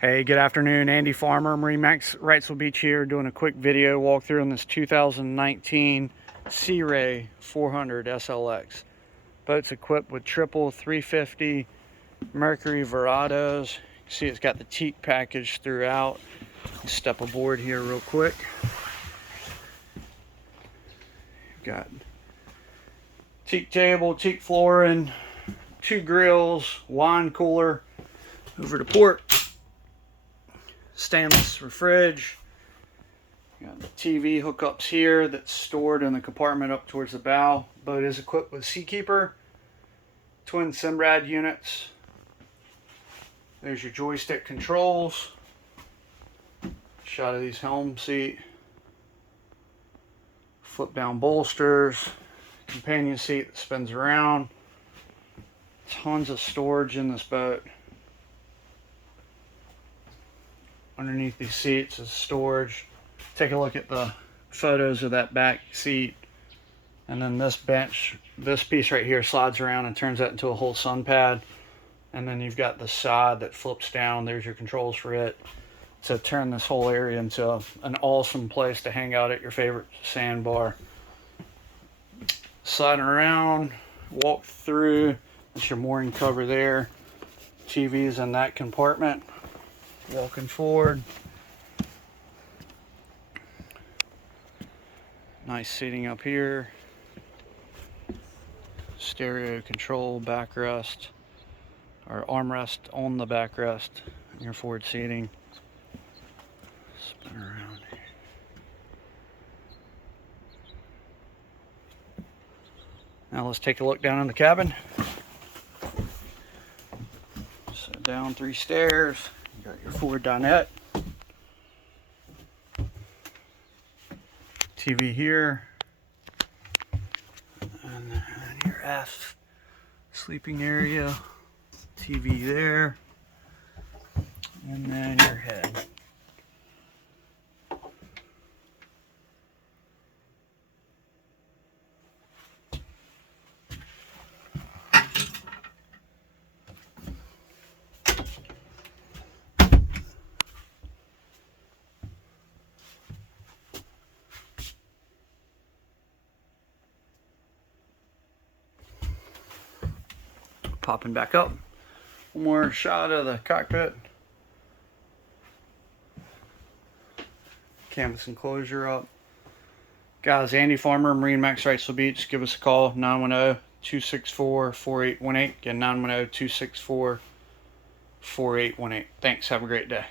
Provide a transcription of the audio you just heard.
Hey, good afternoon. Andy Farmer, MarineMax Wrightsville Beach here, doing a quick video walkthrough on this 2019 Sea Ray 400 SLX. Boat's equipped with triple 350 Mercury Verados. You can see it's got the teak package throughout. Step aboard here real quick. You've got teak table, teak flooring, 2 grills, wine cooler over to port. Stainless fridge. You got the TV hookups here that's stored in the compartment up towards the bow. Boat is equipped with Seakeeper, twin Simrad units. There's your joystick controls. Shot of these helm seat. Flip down bolsters. Companion seat that spins around. Tons of storage in this boat. Underneath these seats is storage. Take a look at the photos of that back seat. And then this bench, this piece right here slides around and turns that into a whole sun pad. And then you've got the side that flips down. There's your controls for it. To turn this whole area into an awesome place to hang out at your favorite sandbar. Sliding around, walk through. That's your mooring cover there. TV's in that compartment. Walking forward. Nice seating up here. Stereo control backrest, or armrest on the backrest. Your forward seating. Spin around here. Now let's take a look down in the cabin. So down 3 stairs. You got your forward dinette. TV here. And then your aft sleeping area. TV there. And then your head. Popping back up. One more shot of the cockpit. Canvas enclosure up. Guys, Andy Farmer, MarineMax Wrightsville Beach. Give us a call, 910-264-4818. Again, 910-264-4818. Thanks. Have a great day.